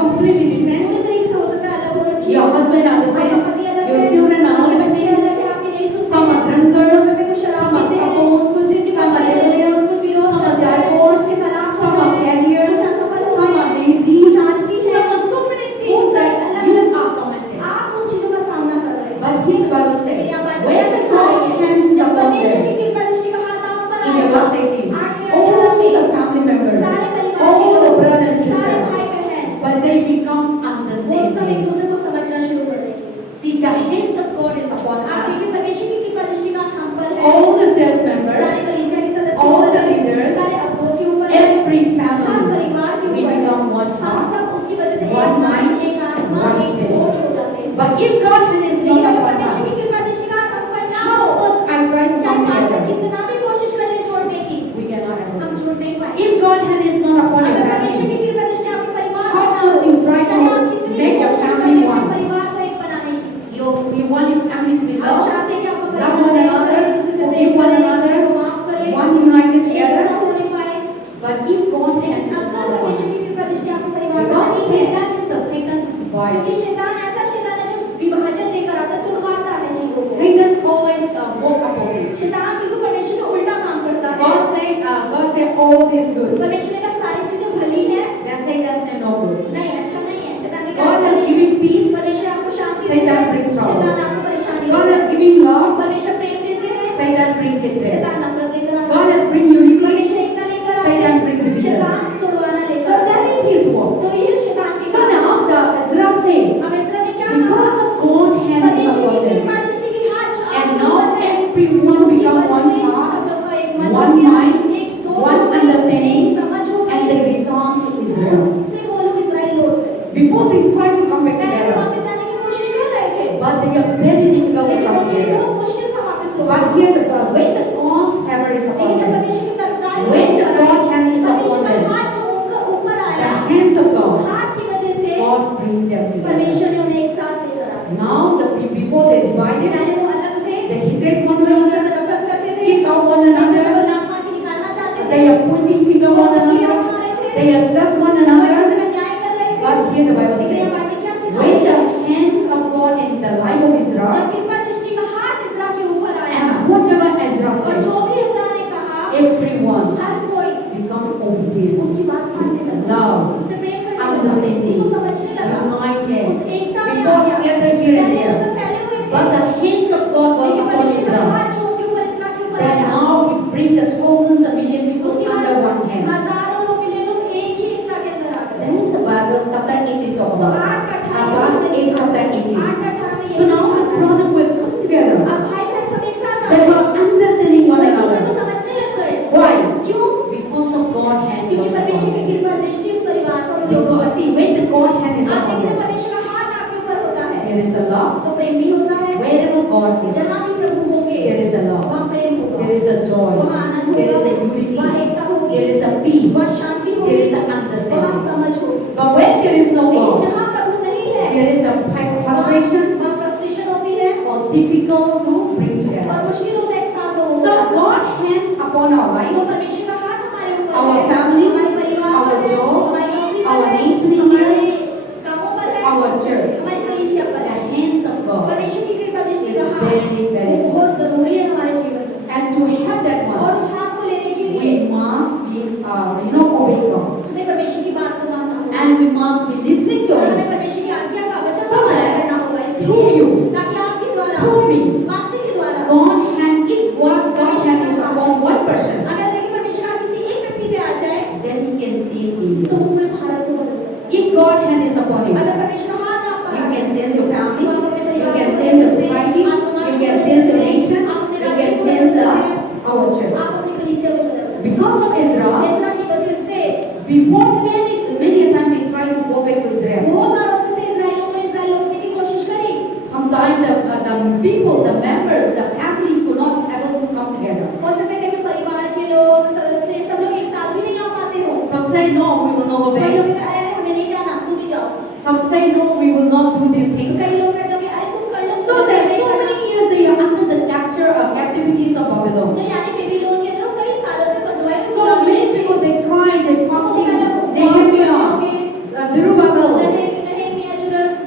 completely different. पूरी तरीके से हो सकता है अलग हो रखी है, Your husband are आपका different. पति अलग Your है, children are not आपके बच्चे listening. अलग हैं, आपके नहीं सुनते Some are हैं, drunkards. कुछ में कुछ शराब Some are पीते हैं, stubborn. कुछ जिद Some are करते हैं, rebellious. कुछ विरोध Some are करते हैं, divorced. कुछ के तलाक हो Some are गए, failures. कुछ असफल हो Some गए, are lazy. कुछ आलसी हैं, Some are so many things that you are tormented. आप उन चीजों का सामना कर रहे हैं। But here the Bible says, लेकिन यहाँ बाइबल when the ऐसा God है, hands जब upon परमेश्वर them, की कृपा दृष्टि का हाथ आप पर in the आएगा, verse 18, आगे all 18 में, the family members, सारे परिवार all के the लोग, brothers and सारे sisters, भाई बहन, but they become वो सब एक understanding. दूसरे को समझना शुरू कर देंगे। See, the hands of God is upon आप us. देखिए परमेश्वर की कृपा दृष्टि का हाथ हम पर है, All the sales members, सारे कलीसिया के सदस्यों all पर the है, leaders, सारे अगुवों के ऊपर है, every हर family, परिवार के we ऊपर है। become one हम heart, सब उसकी वजह से one एक मन, mind, एक आत्मा, one एक spirit. सोच हो जाते हैं। But if God hand is लेकिन not अगर upon परमेश्वर us, की कृपा दृष्टि का हाथ हम पर ना how हो, much I try to चाहे come पास से together, कितना भी कोशिश कर ले जोड़ने की, we cannot ever. हम जुड़ नहीं पाएंगे। If God hand is not upon your अगर परमेश्वर family, की कृपा दृष्टि आपके परिवार how पर ना much हो, you try चाहे आप to कितनी make भी your कोशिश कर family ले अपने one, परिवार को एक बनाने की, you want your family to be आप loved, चाहते हैं कि आपका love परिवार one एक another, दूसरे से forgive प्रेम one करे, another, दूसरे को माफ करे, one united एक together. ना होने पाए। But if God लेकिन hand is अगर not upon परमेश्वर की us, कृपा दृष्टि आपके परिवार पर because नहीं है, Satan is the Satan who divides. क्योंकि शैतान ऐसा शैतान है जो विभाजन लेकर आता है, तुड़वाता है चीजों को। Satan always walk opposite. शैतान बिल्कुल परमेश्वर का उल्टा काम करता है। God say all is good. परमेश्वर ने कहा सारी चीजें भली हैं, Then Satan say no good. नहीं अच्छा नहीं है। शैतान ने कहा God अच्छा has नहीं है। given peace. परमेश्वर आपको शांति Satan देता है, bring trouble. शैतान आपको परेशानी God देता has है। given love. परमेश्वर प्रेम देते हैं, Satan bring hatred. शैतान नफरत लेकर आता God है। has bring unity. परमेश्वर एकता लेकर आता Satan bring है, division. शैतान तोड़वाना लेकर So आता that है। is his work. तो ये शैतान की So काम है। now the Ezra say, अब इस्राएल ने क्या because कहा? of God hand is परमेश्वर upon की them, कृपा दृष्टि की हाथ जो and आपके now ऊपर है, everyone उसकी become वजह one से heart, सब लोग का एक मन हो one गया, mind, एक सोच one हो गई, understanding, एक समझ हो and गई। they return to Israel. उससे वो लोग इस्राएल लौट गए। Before they try to come back पहले वो together, वापस जाने की कोशिश कर रहे थे, but they are very difficult to लेकिन come उनके लिए together. बहुत मुश्किल था वापस लौटना। But here when the God's favor is upon लेकिन जब them, परमेश्वर की तरफदारी when the ऊपर आई, God hand is परमेश्वर upon का them, हाथ जो उनका ऊपर the आया, hands of उस God, हाथ की वजह से God bring them together. परमेश्वर ने उन्हें एक साथ लेकर आया। Now before they divided, पहले वो अलग थे, they hated one वो एक दूसरे another, से नफरत करते थे, kicked out one एक दूसरे को another, लात मार के निकालना चाहते थे, they are pointing finger one another, they are just one एक दूसरे another. का न्याय कर रहे थे। But here the Bible लेकिन says, यहाँ बाइबल क्या सिखाती when the है? hands of God in the life of Israel, जब कृपा दृष्टि का हाथ इस्रा के ऊपर आया, and whatever Ezra और said, जो भी इस्रा ने कहा, everyone हर कोई become obedient, उसकी बात मानने लगा, love, उससे प्रेम करने लगा, understanding, उसको समझने लगा, united. उस एकता में आ Before गया। together here and पहले there. तो फैले हुए थे, But the hands of God was लेकिन upon परमेश्वर का Israel. हाथ जो उनके ऊपर इस्रा के ऊपर That आया, now we bring the thousands of million people उसके बाद under one hand. हजारों लोग मिलियन लोग एक ही एकता के अंदर आ गए। That is the Bible, chapter 18 talk about. आठ का Verse 8, chapter 18. 18 में So now the brother will come together. अब भाई बहन सब एक साथ आ They गए, were understanding one एक दूसरे को another. समझने लग गए। Why? क्यों? Because of God hand क्योंकि was परमेश्वर की upon them. कृपा दृष्टि उस परिवार पर उन लोगों पर Because थी। see, when the God hand is आप upon देखिए जब them, परमेश्वर का हाथ आपके ऊपर होता है, there is the love. तो प्रेम भी होता है। Wherever God is, जहाँ भी प्रभु होंगे, there is the love. वहाँ प्रेम होगा, There is a joy. वहाँ आनंद There is होगा, a unity. वहाँ एकता होगी, There is a peace. वहाँ शांति होगी, There is a वहाँ understanding. समझ होगी। But when there is no लेकिन God, जहाँ प्रभु नहीं है, there is a frustration वहाँ फ्रस्ट्रेशन होती है or difficult to bring और together. मुश्किल होता है एक साथ लोगों को So लाना। God hands upon our तो life, परमेश्वर का हाथ हमारे ऊपर our है, family, हमारे परिवार our पर है, job, हमारी and we must be listening to और हमें Him. परमेश्वर की आज्ञा का वचन So का पालन that करना होगा through इसलिए you, ताकि आपके द्वारा through me, पास्टर के द्वारा God hand, if God hand is upon one person, अगर देखिए परमेश्वर आप किसी एक व्यक्ति पे आ जाए then He can change you. तो वो पूरे भारत को बदल सकता है। If God hand is upon you, अगर परमेश्वर हाथ आप पर you आ can जाए, change your तो family, आप अपने you परिवार can को change your बदल सकते हैं, society, आप समाज you को can बदल change your सकते हैं, nation, आप अपने you राज्य can को change बदल सकते हैं, our church. आप अपनी कलीसिया को बदल सकते हैं। Because of Israel, इस्राएल की वजह से before many a time they try to go back to Israel. बहुत बार हो सकता है इस्राएल लोगों ने इस्राएल लौटने की कोशिश करी। Sometimes the people, the members, the family could not able to come together. हो सकता है कि परिवार के लोग सदस्य सब लोग एक साथ भी नहीं आ पाते हो। Some say no, we will not go कई लोग back. कहते हैं, अरे हमें नहीं जाना, तुम ही जाओ। Some say no, we will not do these things. कई लोग कहते हैं, अरे तुम कर लो। So there are so many years they are under the captivities of Babylon. तो यानी बेबीलोन के अंदर वो कई सालों से बंद हुए हैं। So many people they cry, they fasting. Nehemiah, Zerubbabel. नehemiah,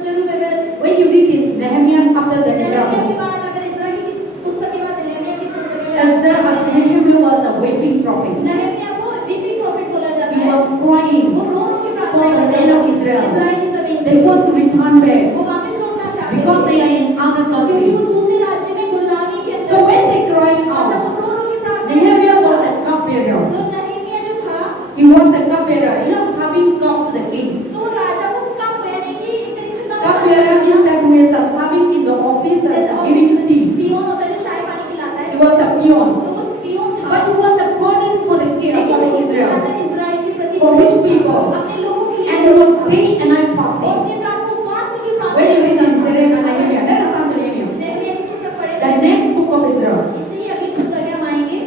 Zerubbabel। When you read in Nehemiah after the नehemiah के Ezra, बाद अगर इस्राएल की पुस्तक के बाद नehemiah की पुस्तक के Ezra, Nehemiah was a weeping prophet. नehemiah को weeping prophet बोला जाता He है। was crying वो रो रो के for प्रार्थना the करता land है। of Israel. इस्राएल की जमीन They want to return back वो वापस लौटना चाहते because they are in other क्योंकि country. वो दूसरे राज्य में गुलामी के So when they crying जब out, वो रो रो के प्रार्थना Nehemiah was a cupbearer. तो नehemiah जो था He was a cupbearer, serving cup to the king. तो राजा को कप यानी कि एक तरीके से cup Cupbearer means that who is serving in the office and giving tea. Peon होता है जो चाय पानी पिलाता है He was a peon. तो वो पियोन था But he was a burden for the king, for the Israel, इस्राएल के प्रति for his people. अपने लोगों के लिए And he was day and night और fasting. दिन रात को उपवास करके प्रार्थना When you read in करता Nehemiah, था। let us start to Nehemiah. नehemiah की पुस्तक पढ़े The next book of Israel. इससे ही अगली पुस्तक है हम आएंगे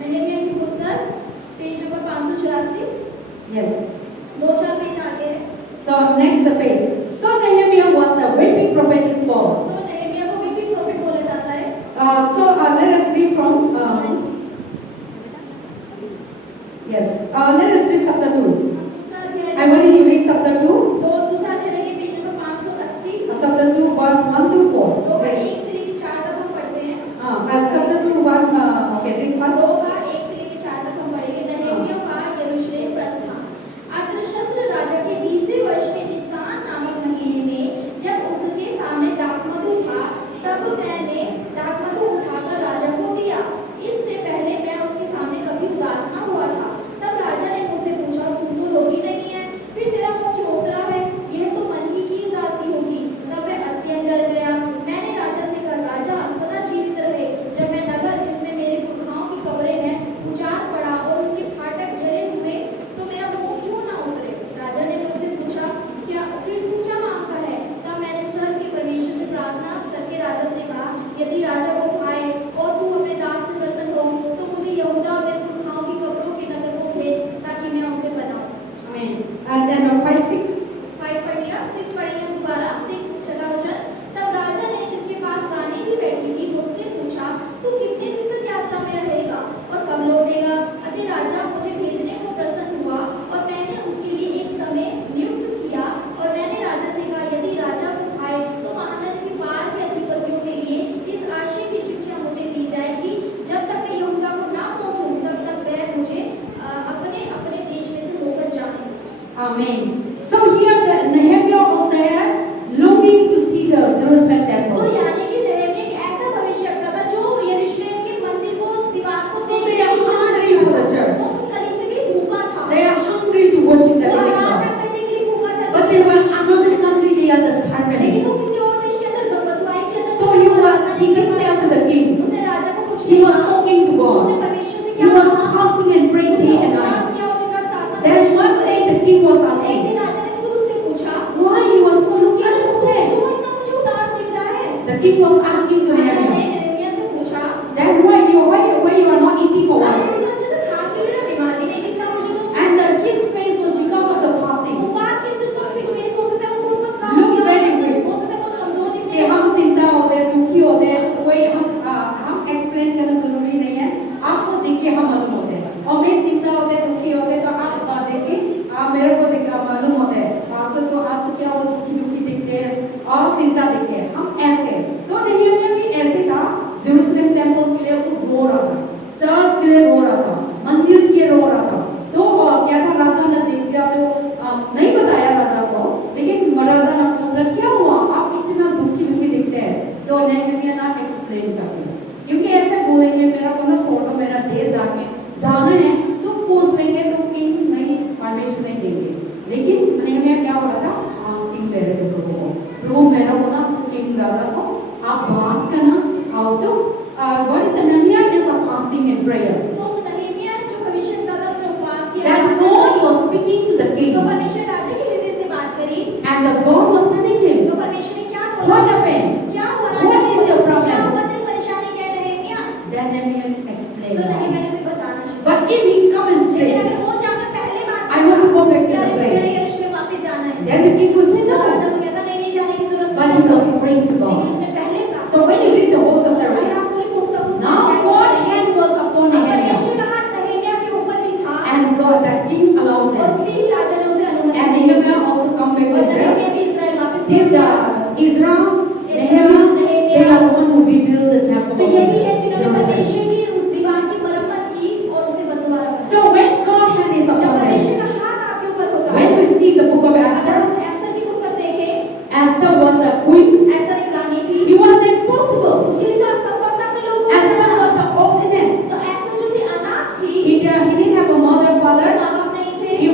नehemiah की पुस्तक पेज नंबर 584 Yes. 2-4 पेज आगे है So next page. So Nehemiah was a weeping prophet is called. तो नehemiah को weeping prophet बोला जाता है Let us read from yes. Let us read chapter 2. दूसरा अध्याय I want you to read chapter 2, दो दूसरा अध्याय देखिए पेज नंबर 580 chapter 2, verse 1 to 4. दो का Read. 1 से लेकर 4 तक हम पढ़ते हैं Chapter 2, 1. Okay, read first. 2 का 1 से लेकर 4 तक हम पढ़ेंगे नehemiah का यरूशलेम प्रस्थान अर्थशस्त्र राजा के 20वें वर्ष के निसान नामक महीने में जब उसके सामने दाखमधु था तब मैंने दाखमधु उठाकर राजा को दिया इससे पहले मैं उसके सामने कभी उदास न हुआ था तब राजा ने मुझसे पूछा तू तो रोगी नहीं है फिर तेरा मुंह क्यों उतरा है यह तो मन ही की उदासी होगी तब मैं अत्यंत डर गया मैंने राजा से कहा राजा सदा जीवित रहे जब मैं नगर जिसमें मेरे पुरखाओं की कब्रें हैं उजाड़ पड़ा और उसके फाटक जले हुए तो मेरा मुंह क्यों ना उतरे राजा ने मुझसे पूछा क्या फिर तू क्या मांगता है तब मैंने स्वर्ग के परमेश्वर से प्रार्थना करके राजा से कहा यदि राजा को भाए और तू अपने दास से प्रसन्न हो तो मुझे यहूदा और मेरे पुरखाओं की कब्रों के नगर को भेज ताकि मैं उसे बनाऊं Amen. And then 5, 6. 5 पढ़ लिया 6 पढ़ेंगे दोबारा 6 छठा वचन तब राजा ने जिसके पास रानी भी बैठी थी मुझसे पूछा तू कितने दिन तक यात्रा में रहेगा और कब लौटेगा अतः राजा मुझे भेजने को प्रसन्न हुआ और मैंने उसके लिए एक समय नियुक्त किया और मैंने राजा से कहा यदि राजा को भाए तो महानद के पार के अधिपतियों के लिए इस आशय की चिट्ठियां मुझे दी जाएगी जब तक मैं यहूदा को ना पहुंचूं तब तक वह मुझे अपने अपने देश में से होकर जाने दे Amen. So here the Nehemiah was there longing to see the Jerusalem तो temple. यानी कि नehemiah एक ऐसा भविष्यवक्ता था जो यरूशलेम के मंदिर को उस दीवार को So they are hungry for the church. वो उस कलीसिया के लिए भूखा था They are hungry to worship the वो living आराधना God. करने के लिए भूखा था But they were another country, they are the लेकिन servant. वो किसी और देश के अंदर बदुआई के अंदर So he didn't tell to the king. उसने राजा को कुछ He नहीं was कहा talking to उसने God. परमेश्वर से He क्या was कहा fasting and praying उसने day and उपवास night. किया और दिन रात प्रार्थना Then करना शुरू one कर day दी। the king was एक asking, दिन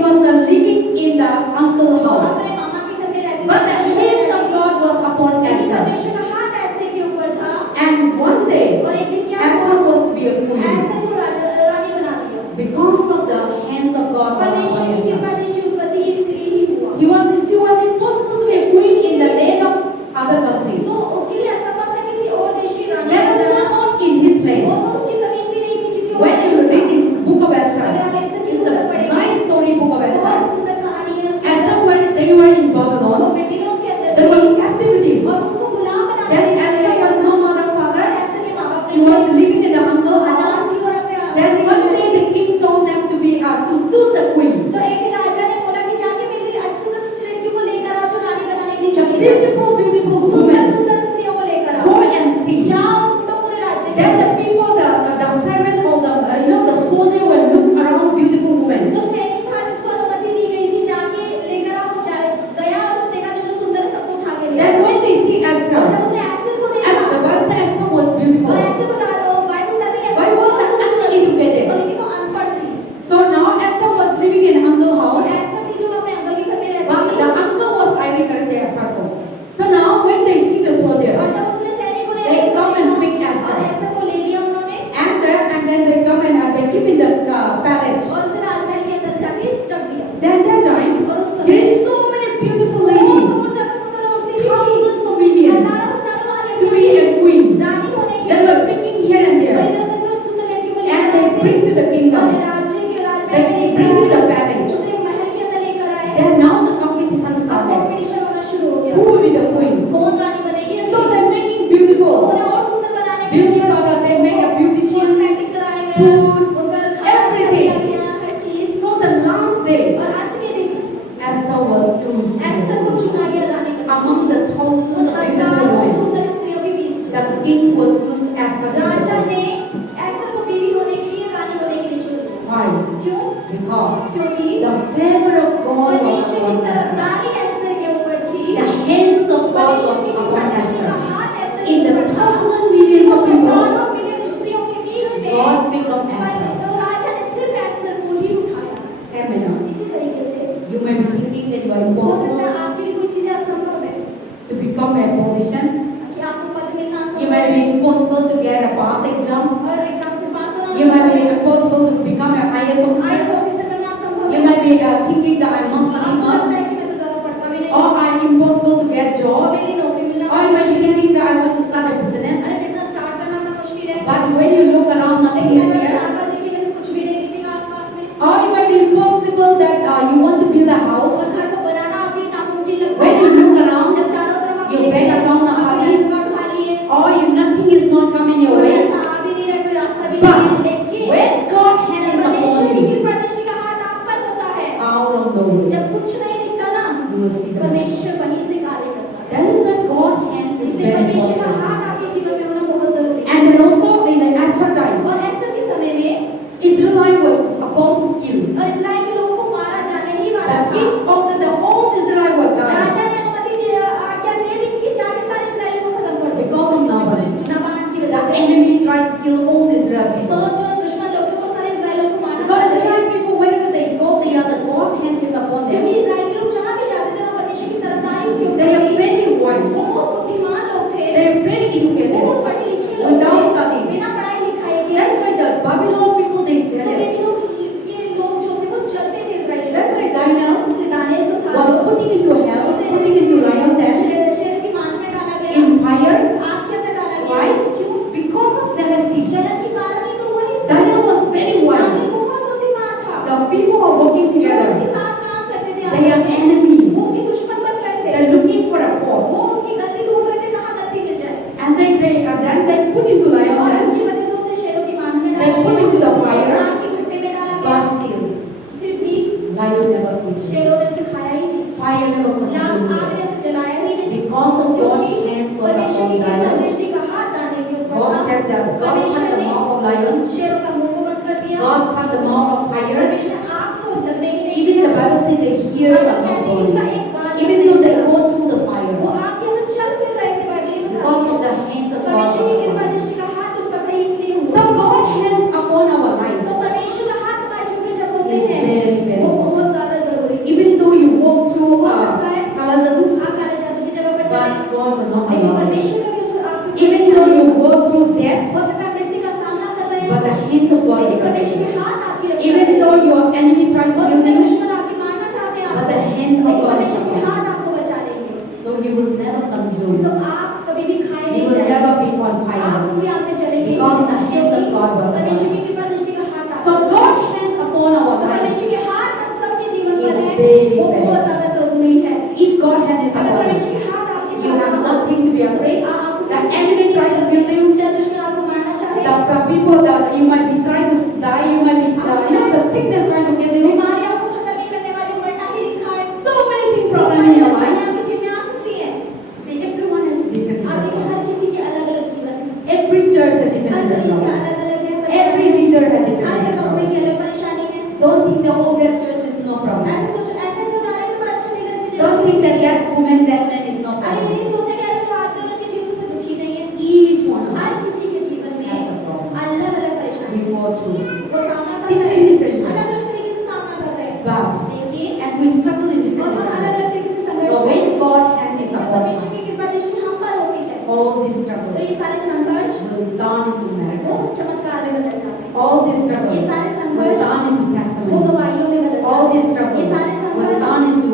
was living in the uncle वो house. अपने मामा के घर में रहती But the hands of God was upon लेकिन Esther. परमेश्वर का हाथ एस्तर के ऊपर था And one day, और एक दिन क्या Esther हुआ was to be a queen. Esther को रानी बना दिया Because of the hands of God was परमेश्वर upon की Esther. कृपा दृष्टि उस पर थी इसलिए ही हुआ She was impossible to be a queen in the land of other country. तो उसके लिए असंभव था किसी और देश की रानी There was बनना someone in his land. और वो उसकी जमीन भी नहीं थी किसी और When you देश read का in book of Esther, अगर आप एस्तर की it's पुस्तक the पढ़ेंगे nice story book of बहुत Esther. सुंदर कहानी है उसके Esther, अंदर when they were in वो Babylon, बेबीलोन के अंदर they थी were in captivities. और उनको गुलाम बना Then दिया Esther गया was no mother, और father. एस्तर के माँ बाप He was living in the uncle अनाथ house. थी और अपने Then one day the king told them to choose a queen. तो एक दिन राजा ने बोला कि जाके मेरी सुंदर सुंदर लड़कियों को लेकर आओ जो रानी बनाने के लिए The चली जाए beautiful, beautiful सुंदर women. सुंदर स्त्रियों को लेकर Go आओ and see. जाओ ढूंढो पूरे राज्य में Then the people, the servant or the soldier will look around beautiful women. तो सैनिक था जिसको अनुमति दी गई थी जाके लेकर आओ गया और उसने देखा जो सुंदर सबको उठा के ले Then when they see और Esther, जब उसने एस्तर को देखा as the Bible says Esther was और beautiful. एस्तर को बाइबल बताती है Why was the uneducated? और लेकिन वो अनपढ़ थी So now Esther was living in uncle और house. एस्तर थी जो अपने अंकल के घर में रहती But थी the uncle was highly corrected Esther को. So now when they see the और soldier, जब उसने सैनिकों ने They एस्तर को come and देखा pick Esther. और एस्तर को ले लिया उन्होंने and then they come and they keep in the palace. और उसे राजमहल के अंदर जाके रख दिया Then that time, और उस there समय is so many beautiful बहुत ladies, और ज्यादा सुंदर औरतें थी thousands of millions, हजारों वहाँ to be लड़कियां a queen. रानी होने के They were picking here and और there, इधर उधर से सुंदर लड़कियों को and लेकर they आते bring to the और kingdom. राज्य के They राजमहल में bring to the लेकर आए palace. उसे महल के अंदर लेकर आए Then now the competition अब started. कंपटीशन होना शुरू हो गया Who will be the queen? कौन रानी बनेगी So they're making beautiful, उन्हें और सुंदर बनाने के beauty लिए parlor. They make a beautician, cosmetic कराए गए food, उन पर खाना everything. दिया गया हर चीज So the last day, और अंत के दिन Esther was chosen एस्तर को चुना गया रानी बनाने among the thousands उन of beautiful हजारों women. सुंदर स्त्रियों के बीच से The king was chosen Esther. राजा ने एस्तर को बीवी होने के लिए रानी होने के लिए चुन लिया Why? क्यों Because क्योंकि the favor of God was परमेश्वर की upon Esther. तरफदारी एस्तर के ऊपर थी The hands of God was परमेश्वर की upon परमेश्वर का Esther. हाथ एस्तर In के the ऊपर था thousand millions of people, हजारों मिलियन स्त्रियों के बीच में God picked up Esther. तो राजा ने सिर्फ एस्तर को ही उठाया Seminar. इसी तरीके से You may be thinking that you are हो सकता impossible है आपके लिए कोई चीजें असंभव है to become a position. कि आपको पद मिलना You असंभव may है be impossible to get a pass exam. और एग्जाम से पास होना You may be impossible to become an IS IAS officer. Officer बनना असंभव You है may be thinking that I'm not studying आपको लगता much, है कि मैं तो ज्यादा पढ़ता भी नहीं or I'm impossible to get और job, मेरी नौकरी मिलना or you may be thinking that I want to start a business. अरे बिजनेस स्टार्ट करना बड़ा मुश्किल है But when you look around, nothing लेकिन is अगर there. चार बार देखेंगे तो कुछ भी नहीं दिखेगा आसपास में Or it might be impossible that you want to build a house. और घर को बनाना आपके लिए नामुमकिन लगता When है you look around, जब चारों तरफ आप your देखते bank हैं, account not आपके खाली, बैंक अकाउंट खाली है or nothing is not coming your कोई way. ऐसा आ भी नहीं रहा कोई रास्ता भी But नहीं है लेकिन when God hand जब is परमेश्वर upon की you, कृपा दृष्टि का हाथ आप पर होता है out of the way, जब कुछ नहीं दिखता ना you will see the परमेश्वर वहीं से कार्य करता है That is why God hand is इसलिए very परमेश्वर का important. हाथ आपके जीवन में होना बहुत जरूरी है And then also in the Esther time, और एस्तर के समय में Israelites were about to kill. और इस्राएल के लोगों को मारा जाने ही वाला The था king ordered the all Israel were dying राजा ने अनुमति दी आज्ञा दे दी थी कि जाके सारे इस्राएलियों को खत्म कर दो because of Nabal. नबान की The वजह से enemy tried to kill all Israel तो people. जो दुश्मन लोग थे वो सारे इस्राएलियों को मारना Because चाहते थे Israel people, wherever they go, the God's hand is upon क्योंकि them. इस्राएल के लोग जहाँ भी जाते थे वहाँ परमेश्वर की तरफदारी उनके ऊपर They are थी। very वो wise. बहुत बुद्धिमान लोग थे They are very वो educated. बहुत पढ़े लिखे लोग Without थे studying. बिना पढ़ाई लिखाई के That's why the Babylon people they तो jealous. ये लोग जो थे वो चलते थे इस्राएल That's why Daniel इसलिए दानियल को था was putting into hell, putting into lion den शेर की मांद में डाला गया in fire. आग के अंदर डाला गया Why? क्यों Because of jealousy. जलन के कारण ही तो हुआ ये सब। Daniel was very Daniel wise. बहुत बुद्धिमान था The people are working जो उसके together. साथ काम करते थे They are आपस में, enemy. वो उसके दुश्मन बन गए थे They're looking for a fault. वो उसकी गलती ढूंढ रहे थे कहाँ गलती मिल जाए And then they put into lion और den. इसकी वजह से उसे शेरों की मांद में They डाला put into the fire. गया आग के भट्टे में डाला But गया still, फिर भी lion never could. शेरों ने उसे खाया ही नहीं Fire never आग consumed ने them. उसे जलाया ही नहीं Because of क्योंकि God's hands was परमेश्वर की upon कृपा Daniel. दृष्टि का हाथ दानियल के ऊपर God था shut the परमेश्वर ने mouth of lion. शेरों का मुंह को बंद कर दिया God shut the mouth of fire. परमेश्वर ने आग को लगने ही नहीं Even the Bible says the ears are not कहते हैं कि उसका going. एक बाल Even नहीं though they चला। go through the वो fire. आग के अंदर चल फिर रहे थे बाइबल में Because of the hands of God. परमेश्वर की was कृपा upon them. दृष्टि का हाथ उन पर था इसलिए So हुआ God hands upon our life तो परमेश्वर का हाथ हमारे जीवन में जब होते is हैं very, very वो important. बहुत ज्यादा Don't think that that woman, that man is not अरे ये perfect. नहीं सोचे कि अरे वो आदमी औरत के जीवन में कोई दुखी नहीं है। Each one of हर us किसी के जीवन में has a problem. अलग-अलग परेशानी We go through. वो सामना कर रहे Different हैं, way. अलग-अलग तरीके से सामना कर रहे हैं। But, लेकिन and we struggle in और different हम ways. अलग-अलग तरीके से संघर्ष But करते when हैं। God hand is जब upon परमेश्वर की us, कृपा दृष्टि हम पर होती है, all these तो struggles ये सारे संघर्ष will turn into वो miracles. चमत्कार में बदल जाते हैं। All these ये struggles सारे will संघर्ष turn into वो testimony. गवाहियों में बदल All जाते these हैं। ये struggles सारे will संघर्ष turn into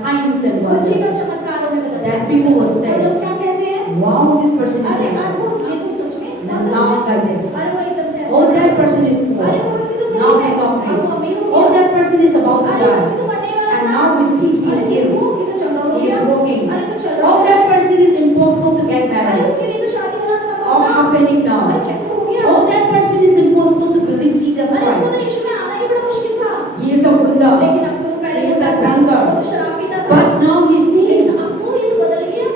signs and कुछ ही wonders. चमत्कारों में बदल That जाते people will हैं। और लोग say, क्या कहते हैं? wow, this person is अरे like अद्भुत, ये तो सच में Now बहुत अच्छा like है। this. अरे वो एकदम से ऐसा Oh, है। that person is poor. अरे वो व्यक्ति तो Now गरीब he है, got अब rich. वो अमीर हो Oh, गया। that person is about to अरे वो व्यक्ति die. तो मरने वाला And था। now we see he is अरे ill. वो भी तो चंगा हो He गया। is walking. अरे तो चल रहा Oh, है। that person is impossible to get अरे married. उसके लिए तो शादी होना संभव All था। happening अरे now. कैसे हो गया? Oh, that person is impossible to believe Jesus अरे उसको तो Christ. यीशु में आना ही बड़ा मुश्किल था। He is a wonder. लेकिन अब तो वो पहले He is तो a वो drunkard. तो शराब पीता था। But now he लेकिन sees अब तो ये तो बदल गया।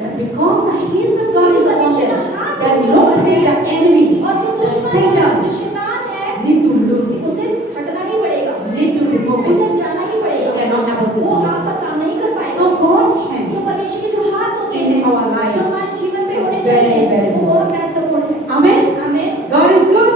that because the hands of God is upon परमेश्वर का him, हाथ that उसके no ऊपर way है। the enemy, और जो the दुश्मन है, Satan, जो शैतान है, need to lose it, उसे हटना ही पड़ेगा। need to remove उसे it. जाना ही He पड़ेगा। cannot able to वो do आप it. पर काम नहीं कर पाएगा। So God तो hands. परमेश्वर के जो हाथ होते In हैं, our life जो हमारे जीवन में is होने very, चाहिए, very वो बहुत महत्वपूर्ण है। Amen. आमीन। God is good.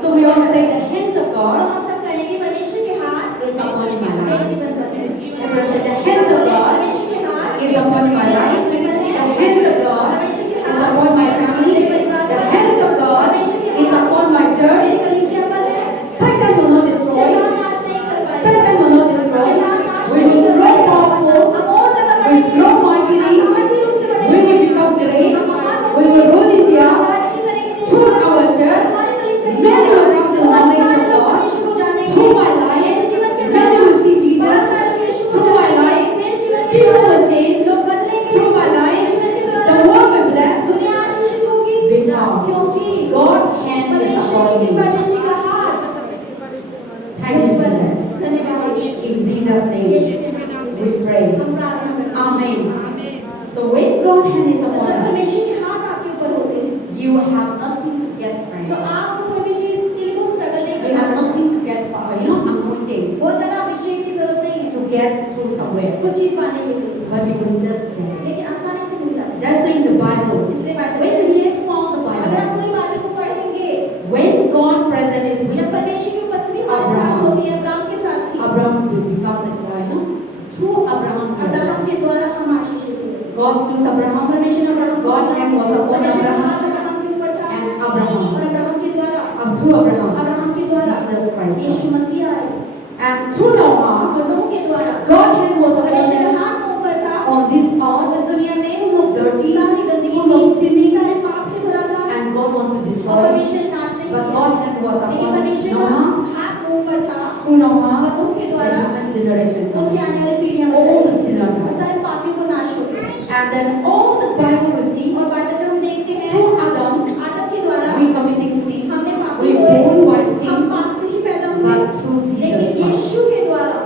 So we all say the hands of तो God हम सब कहेंगे परमेश्वर के हाथ is upon my मेरे life. जीवन पर है। Everyone say the hands of God परमेश्वर के हाथ is upon my मेरे life. जीवन पर है। The hands of God परमेश्वर के is हाथ upon my family. मेरे परिवार The पर है। hands of God परमेश्वर के is हाथ upon my मेरी church. कलीसिया पर है। Satan will not destroy. शैतान नाश नहीं कर पाएगा। Satan will not destroy. शैतान नाश We नहीं will कर grow पाएगा। powerful. हम और ज्यादा We बढ़ेंगे। grow mightily. हम सामर्थ्य रूप से We बढ़ेंगे। will become great. हम महान We होंगे। will rule India. हम राज्य करेंगे देश Through में। our church, हमारी कलीसिया के many द्वारा will come to the बहुत knowledge सारे of लोग God. परमेश्वर को जानेंगे। Through my life, मेरे जीवन के many द्वारा will see बहुत Jesus. सारे लोग यीशु को Through my जानेंगे। life, मेरे जीवन के people द्वारा will change. लोग बदलेंगे। Through my मेरे life, जीवन के द्वारा the world will bless. दुनिया आशीषित होगी। Because क्योंकि God hand is परमेश्वर upon की me. कृपा दृष्टि का हाथ Thank you, मुझ पर है। Jesus. धन्यवाद यीशु। In Jesus' यीशु name, के नाम we में pray. हम प्रार्थना करते हैं। Amen. So when God hand is तो upon जब us, परमेश्वर के हाथ आपके ऊपर होते हैं, you have nothing to get strength. तो आपको कोई भी चीज के लिए बहुत स्ट्रगल नहीं You have करना। nothing to get power. Anointing बहुत ज्यादा अभिषेक की जरूरत नहीं है to get through somewhere. कुछ चीज पाने के लिए, But you will just get it. लेकिन आसानी से मिल जाती है। That's why in the Bible, इसलिए बाइबल when में we get through all the अगर आप Bible, पूरी बाइबल को पढ़ेंगे, when God present is with जब परमेश्वर की उपस्थिति हमारे अब्राहम। साथ होती है, अब्राहम के साथ थी। Abraham will become the through Abraham. Abraham के द्वारा हम आशीषित हुए। God through Abraham. परमेश्वर ने अब्राहम को God चुना। hand was upon परमेश्वर का Abraham हाथ अब्राहम के ऊपर था। and Abraham. और अब्राहम के द्वारा, Through Abraham, अब्राहम के द्वारा Jesus Christ. यीशु मसीह आए। And through Noah, और नूह के द्वारा God hand was upon परमेश्वर का them हाथ नूह पर था। on this और earth, इस दुनिया में full of dirty, सारी गंदगी full of थी, sinning, सारे पाप से भरा था। and God want to और destroy. परमेश्वर ने नाश नहीं But किया। God hand was लेकिन upon परमेश्वर का Noah, हाथ नूह पर था। through Noah, और नूह के the द्वारा human generation. उसकी आने वाली पीढ़ियां All बचाई। the sinners. और सारे पापियों को नाश हो गया। And then all the Bible we see, और बाइबल जब हम देखते हैं, through Adam, आदम के द्वारा we committing sin, हमने we पापी हुए, born by हम sin, पाप से ही पैदा हुए। but through Jesus लेकिन Christ, यीशु के द्वारा,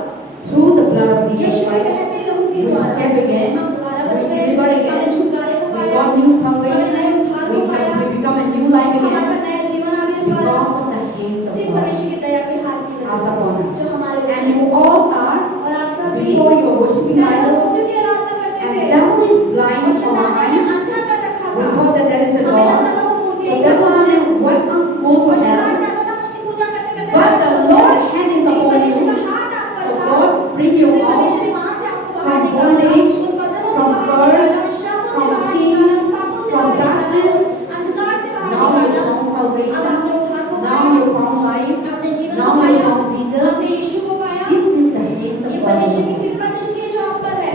through the blood of Jesus यीशु के Christ, बहते लहू के we द्वारा step again, हम दोबारा we बच गए। deliver again, हमने छुटकारे को we पाया। got new हमें salvation, नए उद्धार को पाया। we become a new life हमारे again, पर नया जीवन आ गया दोबारा। because of the hands of सिर्फ God परमेश्वर की दया के हाथ की as वजह upon से, us. जो हमारे And you all are, और आप सब भी before you are worshiping idol, मूर्तियों की आराधना करते and थे। devil is और blind our शैतान ने eyes. अंधा कर रखा We था। thought that there is a हमें लगता God. था वो मूर्ति So एक devil भगवान है। want us to go to और शैतान hell. चाहता था हम उनकी पूजा करते-करते But the Lord hand is लेकिन upon परमेश्वर you. का हाथ आप पर So था। God bring you इसलिए out परमेश्वर ने वहाँ से आपको बाहर from निकाला, bondage, उन बंधनों से from बाहर curse, निकाला, उन श्रापों से from बाहर sin, निकाला, उन पापों से from बाहर निकाला, darkness. अंधकार से बाहर Now you निकाला। found अब salvation. आपने उद्धार को Now पाया, you found life. आपने जीवन Now को you पाया, found Jesus. आपने यीशु को पाया। This is the hands ये of परमेश्वर की God. कृपा दृष्टि है जो आप पर है।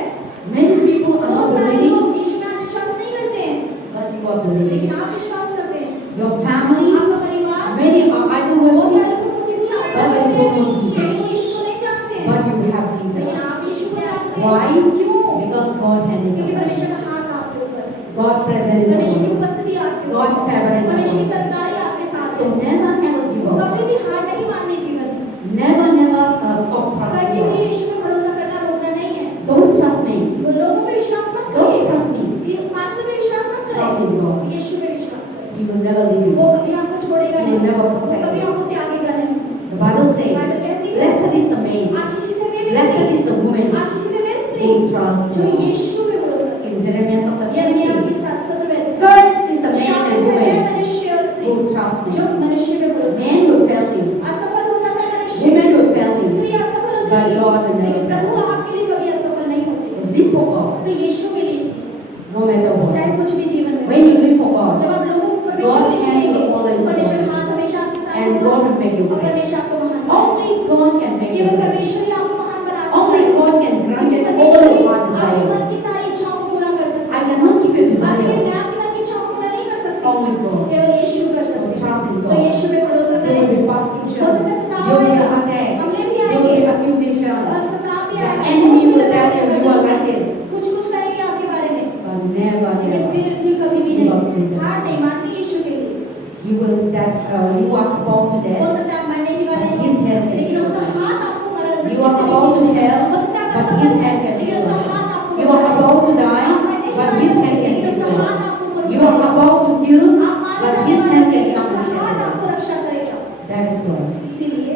Many people are बहुत not सारे believing, लोग यीशु में विश्वास नहीं करते हैं, but you are believing. लेकिन आप विश्वास करते हैं। Your family, आपका परिवार, many are idol बहुत सारे worship, लोग मूर्ति पूजा but करते they हैं, don't know Jesus. लेकिन वो यीशु को नहीं जानते हैं। but you have लेकिन Jesus. आप यीशु को जानते हैं। Why? क्यों? Because God hand is क्योंकि upon परमेश्वर you. का हाथ आपके ऊपर है, God present is परमेश्वर की upon you. उपस्थिति आपके ऊपर God है, favor is परमेश्वर की upon you. तरफदारी आपके साथ So है। never ever give up. कभी भी हार नहीं माननी जीवन में, Never stop trusting कभी भी God. यीशु में भरोसा करना रोकना नहीं है। Don't trust me. वो लोगों पे विश्वास मत Don't करिए, trust me. ये पास्टर पे विश्वास मत Trust in करिए, God. यीशु पे विश्वास करिए। He will never leave वो you. कभी आपको छोड़ेगा He नहीं, will never वो forsake कभी you. आपको त्यागेगा नहीं। The Bible says, बाइबल कहती है, blessed is the man, आशीषित है वे blessed व्यक्ति, is the woman आशीषित है वे स्त्री स्त्री who trusts जो God. यीशु पे भरोसा करती In Jeremiah chapter है। यिर्मयाह 17, के 7:17 cursed is the man शापित and है woman मनुष्य और स्त्री who trust जो me. मनुष्य पे भरोसा करती Man will fail you, है। असफल हो जाता है मनुष्य, women will fail you, स्त्री असफल हो but जाएगी, God will लेकिन never प्रभु fail. आपके लिए कभी असफल नहीं होते। So live for God, तो यीशु के लिए जिए, no matter चाहे what. कुछ भी जीवन में। When you live for God, जब आप लोगों को परमेश्वर God के लिए hands जिएंगे, will always परमेश्वर support का हाथ हमेशा आपके साथ and होगा, God will make you और great. परमेश्वर आपको महान बनाएगा। Only God can make you केवल great. परमेश्वर ही आपको महान बना सकता Only है। God can grant क्योंकि you all परमेश्वर ही your heart आपके मन desire. की सारी इच्छाओं को पूरा कर सकता I है। cannot give you आज के desire. मैं आपके मन की इच्छाओं को पूरा नहीं कर सकती, Only God. केवल यीशु कर So सकते हैं। trust in तो God. यीशु पे भरोसा There will करें। be हो persecution. सकता है सताव There will be आएगा, attack. हमले भी There will आएंगे, be accusation. और सताव भी The आएगा, enemy दोष भी will tell लगाएगा, you you are like this. कुछ करेंगे आपके बारे में, But never, लेकिन never. फिर भी कभी भी Give up नहीं Jesus. हार नहीं माननी यीशु के लिए। You will you are about to हो death. सकता है आप मरने ही वाले हैं, His hand can लेकिन be उसका found. हाथ आपको मरण You are about to hell, हो सकता है आप but असफल His हैं, hand can be लेकिन उसका found. हाथ आपको You are बचाएगा। about to die, आप मरने ही but वाले His हैं, hand can लेकिन be उसका found. हाथ आपको बचाएगा। You are about to kill, आप मारे but जाने His वाले hand हैं, can लेकिन come उसका and हाथ save you. आपको रक्षा करेगा। That is why इसीलिए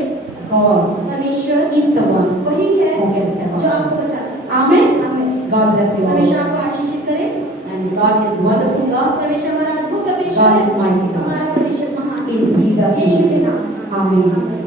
God परमेश्वर is the one वही है who can save जो us. आपको बचा सकता है। Amen. आमीन। God bless you all. परमेश्वर आपको आशीषित करे। And God is wonderful God. परमेश्वर हमारा अद्भुत परमेश्वर God है, is mighty God. हमारा परमेश्वर महान है। In Jesus' यीशु के name. नाम। Amen.